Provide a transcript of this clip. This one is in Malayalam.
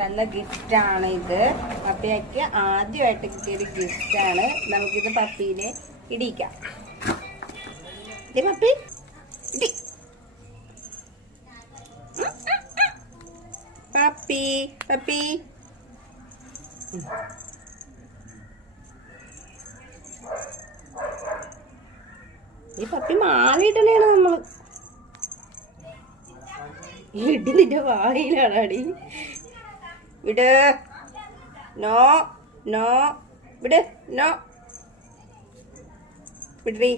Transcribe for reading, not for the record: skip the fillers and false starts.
തന്ന ഗിഫ്റ്റാണ് ഇത്. പപ്പിയക്ക് ആദ്യമായിട്ട് കിട്ടിയൊരു ഗിഫ്റ്റാണ്. നമുക്കിത് പപ്പീനെ ഇടിക്കാം. പപ്പി ഇടി. പപ്പി പപ്പി ഈ പപ്പി മാലയിട്ടനെയാണ് നമ്മള്. ഇടി നിന്റെ വായിലാണ് അടി. വിട്. നോ നോ വിട്. നോ വിടേ.